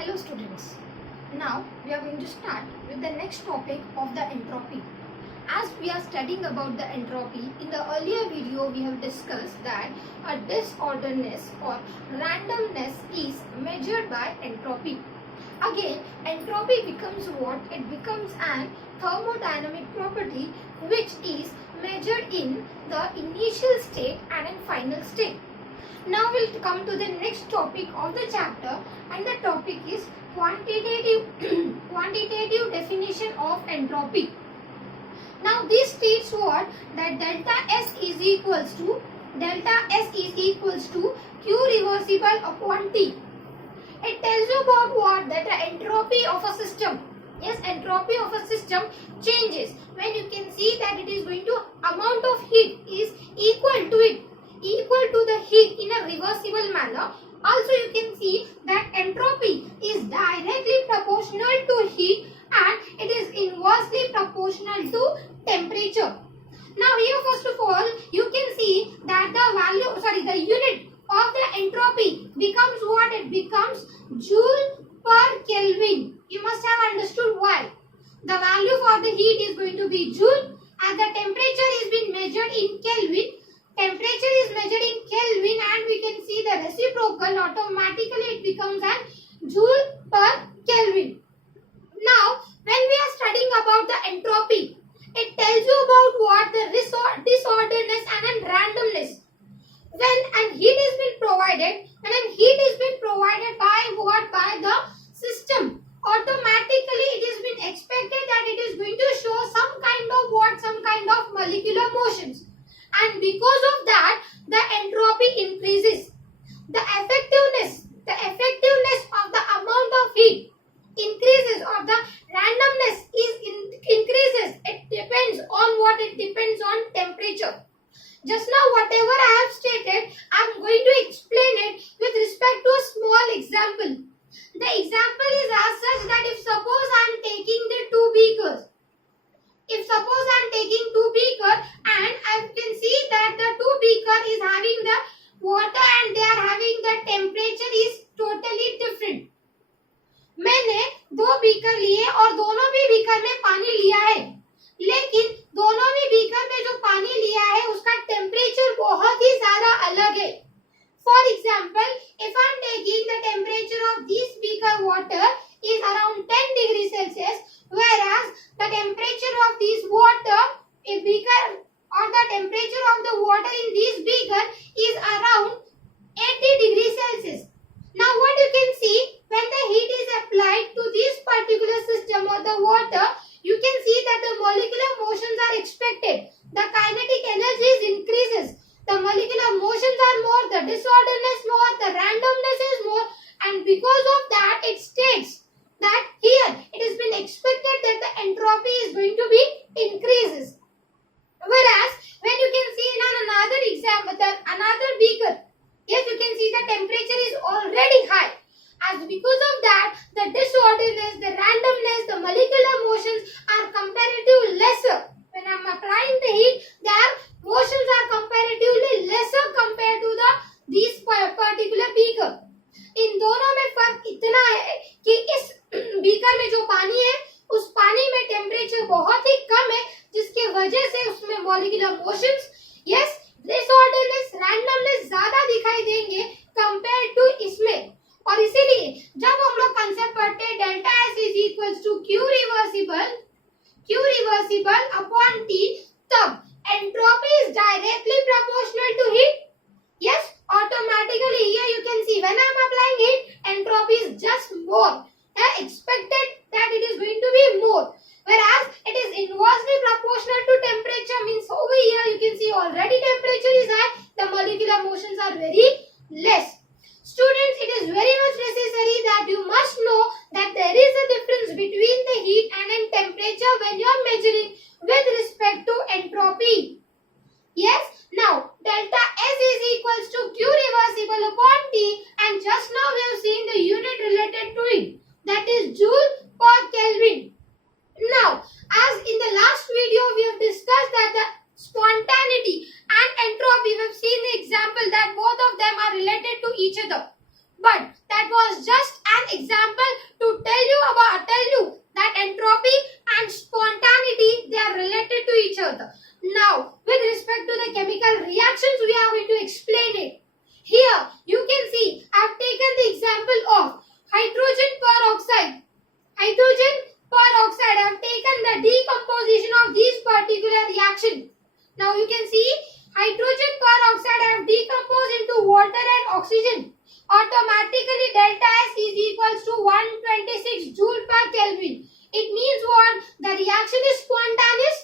Hello students. Now we are going to start with the next topic of the entropy. As we are studying about the entropy, in the earlier video we have discussed that a disorderedness or randomness is measured by entropy. Again, entropy becomes what? It becomes an thermodynamic property which is measured in the initial state and in final state. Now we'll come to the next topic of the chapter, and the topic is quantitative definition of entropy. Now this states what? That delta S is equals to Q reversible upon T. It tells you about what? That the entropy of a system. Yes, entropy of a system changes when you can see that it is going to amount of heat is equal to the heat in a reversible manner. Also you can see that entropy is directly proportional to heat and it is inversely proportional to temperature. Now here first of all you can see that the unit of the entropy becomes what? It becomes joule per Kelvin. You must have understood why. The value for the heat is going to be joule and the temperature is being measured in Kelvin. Temperature is measured in Kelvin and we can see the reciprocal, automatically it becomes an joule per Kelvin. Now when we are studying about the entropy, it tells you about what? The disorderedness and randomness. When an heat is being provided, by what? By the system, automatically it is been expected that it is going to show some kind of what? Some kind of molecular motions. And because of that, the entropy increases. The effectiveness of the amount of heat increases, or the randomness increases. It depends on what? It depends on temperature. Just now whatever I have stated, I am going to explain it with respect to a small example. The example is as such that if suppose I am taking the two beakers. If suppose I am taking two beakers and I can see that the two beaker is having the water and they are having the temperature is totally different. मैंने दो beaker लिए और दोनों भी beaker में पानी लिया है, लेकिन दोनों भी बीकर में जो पानी लिया है उसका टेम्परेचर बहुत ही ज्यादा अलग है. For example, if I am taking the temperature of this beaker water is around 10 degrees Celsius, whereas the temperature of this water, a beaker, or the temperature of the water in this beaker is around 80 degrees Celsius. Now what you can see, when the heat is applied to this particular system or the water, you can see that the molecular motions are expected. The kinetic energy increases. The molecular motions are more, the disorderedness more, the randomness is more, and because of that it states that here it has been expected that the entropy is going to be increases. Whereas when you can see in another example, another beaker, yes, you can see the temperature is already high. As because of that, the disorderliness, the randomness, the molecular motions are comparatively lesser. When I am applying the heat, their motions are comparatively lesser compared to this particular beaker. इन दोनों में फर्क इतना है कि इस beaker में जो पानी है, उस पानी में टेम्परेचर बहुत ही कम है, जिसके वजह से उसमें molecular motions, yes, disorderness, randomness ज्यादा दिखाई देंगे कंपेयर टू इसमें. और इसीलिए जब हम लोग कंसेप्ट पढ़ते हैं delta S is equals to Q reversible upon T, तब entropy is directly proportional to heat. Yes, automatically here you can see when I am applying heat, entropy is just more. Expected that it is going to be more. Whereas it is inversely proportional to temperature, means over here you can see already temperature is high, the molecular motions are very less. Students, it is very much necessary that you must know that there is a difference between the heat and in temperature when you are measuring with respect to entropy. Yes, now delta S is equals to Q reversible upon T, and just now we have seen the unit related to it, that is joule per Kelvin. Now, as in the last video we have discussed that the spontaneity and entropy, we have seen the example that both of them are related to each other. But that was just an example Kelvin. It means what? The reaction is spontaneous.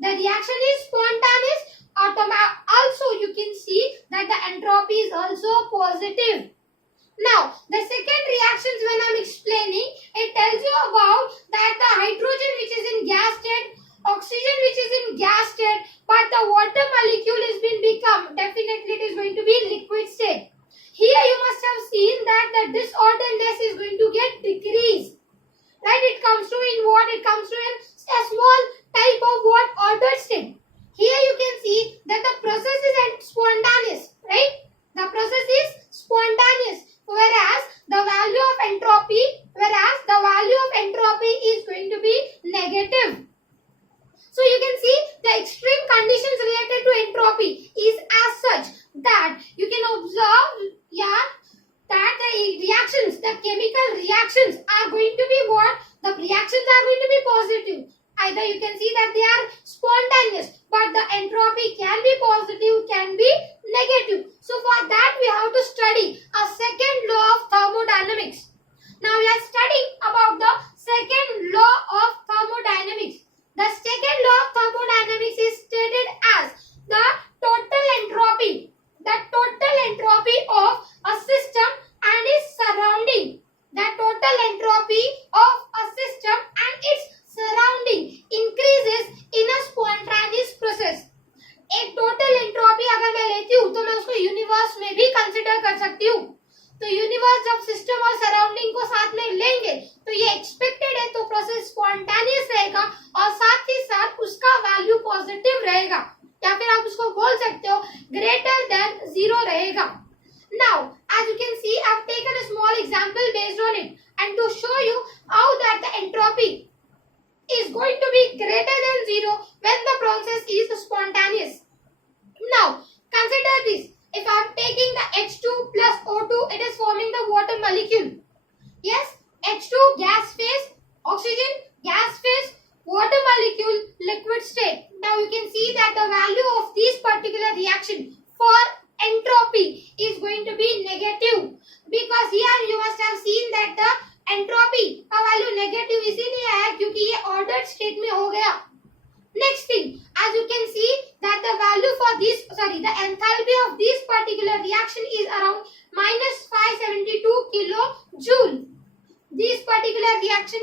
The reaction is spontaneous. Also, you can see that the entropy is also positive. Now, the second reactions when I am explaining, it tells you about that the hydrogen which is in gas state, oxygen which is in gas state, but the water molecule has been become, definitely it is going to be liquid state. Here you must have seen that the disorderliness is going to get decreased. Right? It comes to in what? It comes to in a small type of what? Ordered state. Here you can see that the process is spontaneous. Right? The process is spontaneous. Whereas the value of entropy is going to be negative. So you can see the extreme conditions related to entropy is as such that you can observe, that the reactions, the chemical reactions are going to be what? The reactions are going to be positive. Either you can see that they are spontaneous, but the entropy can be positive, can be negative. So for that we have to study a second law of thermodynamics. Now we are studying about the second law of thermodynamics. The second law of thermodynamics is stated as the total entropy. The total entropy of a system and its surrounding. The total entropy of a system and its surrounding increases in a spontaneous process. एक total entropy अगर मैं लेती हूँ तो मैं उसको universe में भी कंसिडर कर सकती हूँ. तो यूनिवर्स जब सिस्टम और सराउंडिंग को साथ में लेंगे तो ये एक्सपेक्टेड है, तो प्रोसेस स्पॉन्टेनियस रहेगा और साथ ही साथ उसका वैल्यू पॉजिटिव रहेगा, या फिर आप उसको बोल सकते हो ग्रेटर देन 0 रहेगा. Now, as you can see, I have taken a small example based on it, and to show you how that the entropy is going to be greater than 0 when the process is spontaneous. Now, consider this. If I am taking the H2 plus O2, it is forming the water molecule. Yes, H2 gas phase, oxygen gas phase, water molecule liquid state. Now you can see that the value of this particular reaction for entropy is going to be negative, because here you must have seen that the entropy का value negative इसीलिए है क्योंकि ये ordered state में हो गया. Next thing, as you can see that the value for this, the enthalpy of this particular reaction is around minus 572 kilojoule. This particular reaction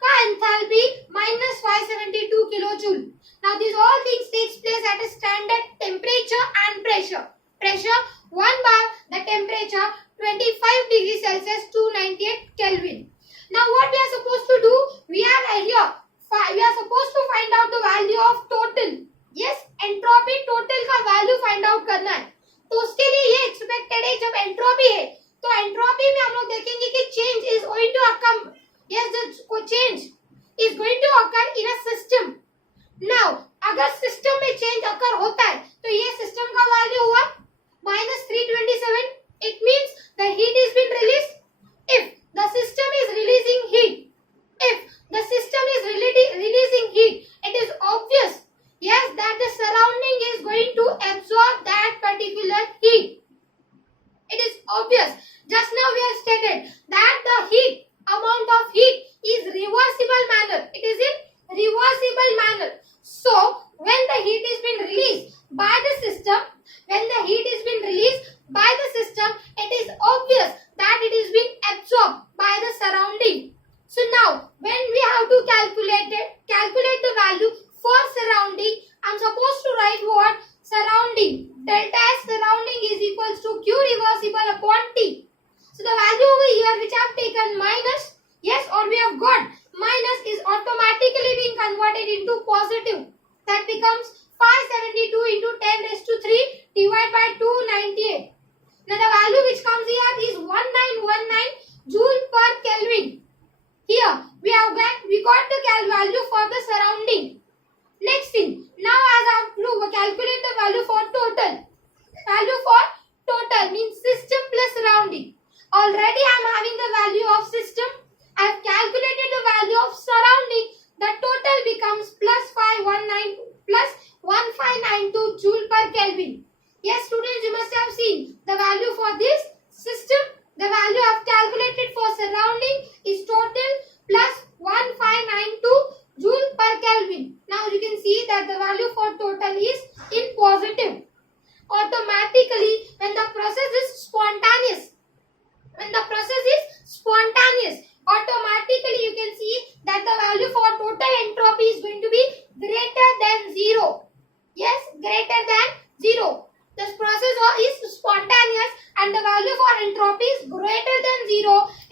का enthalpy minus 572 kilojoule. Now these all things takes place at a standard temperature and pressure. Pressure 1 bar, the temperature 25 degrees Celsius 298 Kelvin. Now what we are supposed to do? We are here. We are supposed to find out the value of total. Yes, entropy total का value find out करना है. तो उसके लिए ये expected है जब entropy है, तो entropy में हम लोग देखेंगे कि change is going to occur. Yes, the change is going to occur in a system. Now, अगर system में change occur होता है, तो ये system का value हुआ minus 327. It means the heat is been released. If the system is releasing heat, releasing heat, it is obvious, yes, that the surrounding is going to absorb that particular heat. It is obvious. Just now we have stated that the amount of heat is reversible manner. It is in reversible manner. So, when the heat is been released by the system, it is obvious that it is being absorbed by the surrounding. So now, when we have to calculate the value for surrounding, I am supposed to write what? Surrounding. Delta S surrounding is equals to Q reversible upon T. So the value over here which I have taken minus, yes, or we have got minus is automatically being converted into positive. That becomes 572 into 10 raised to 3 divided by 298. Now the value which comes here is 1919 joule per Kelvin. Here we got the value for the surrounding. Next thing, now as I have to calculate the value for total. Value for total means system plus surrounding. Already I am having the value of system. I have calculated the value of surrounding. The total becomes plus 1592 joule per Kelvin. Yes, students, you must have seen the value for this system. The value I have calculated for surrounding is total plus 1592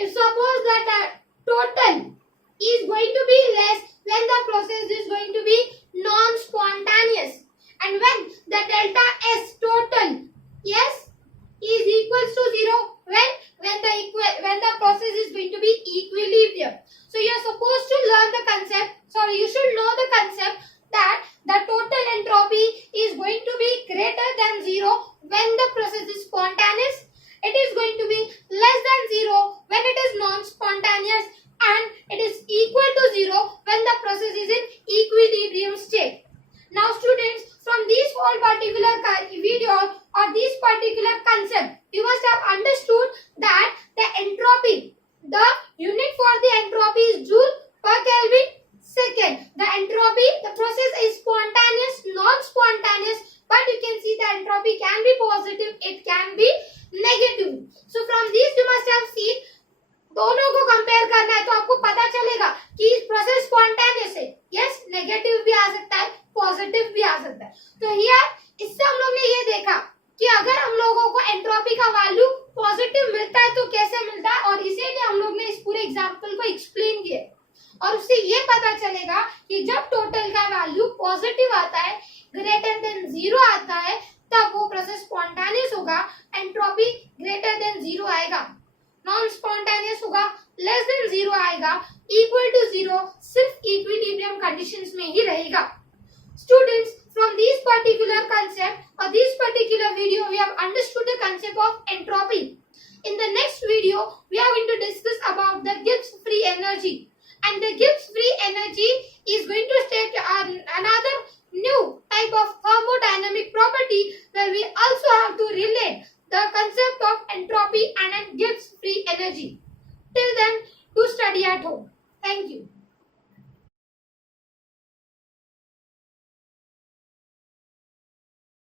if suppose that the total is going to be less when the process is going to be non-spontaneous, and when the delta S total, yes, is equals to 0 when the process is going to be equilibrium. So you are supposed to learn the concept, sorry, you should know the concept that the total entropy is going to be greater than 0 when the process is spontaneous. It is going to be less than 0 when it is non-spontaneous, and it is equal to 0 when the process is in equilibrium state. Now students, from these all particular videos or this particular concept, you must have understood that the entropy, the unit for the entropy is joule per Kelvin second. The entropy, the process is spontaneous, non-spontaneous, but you can see the entropy can be positive, it can be negative. So from these you must have seen, दोनों को compare करना है तो आपको पता चलेगा कि process spontaneous है, यस, नेगेटिव भी आ सकता है, पॉजिटिव भी आ सकता है. तो हियर इससे हम लोग ने ये देखा कि अगर हम लोगों को एंट्रोपी का वैल्यू पॉजिटिव मिलता है तो कैसे मिलता है, और इसीलिए हम लोग ने इस पूरे एग्जांपल को एक्सप्लेन किया. और उससे ये पता चलेगा कि जब टोटल का वैल्यू पॉजिटिव आता है, ग्रेटर देन 0 आता है, तब वो प्रोसेस स्पॉन्टेनियस होगा, एंट्रोपी ग्रेटर देन 0 आएगा, नॉन स्पॉन्टेनियस होगा, लेस देन 0 आएगा, इक्वल टू 0 सिर्फ इक्विलिब्रियम कंडीशंस में ही रहेगा. Students, from this particular concept or this particular video, we have understood the concept of entropy. In the next video, we are going to discuss about the Gibbs free energy, and the Gibbs free energy is going to state another new type of thermodynamic property where we also have to relate the concept of entropy and Gibbs free energy. Till then, do study at home. Thank you.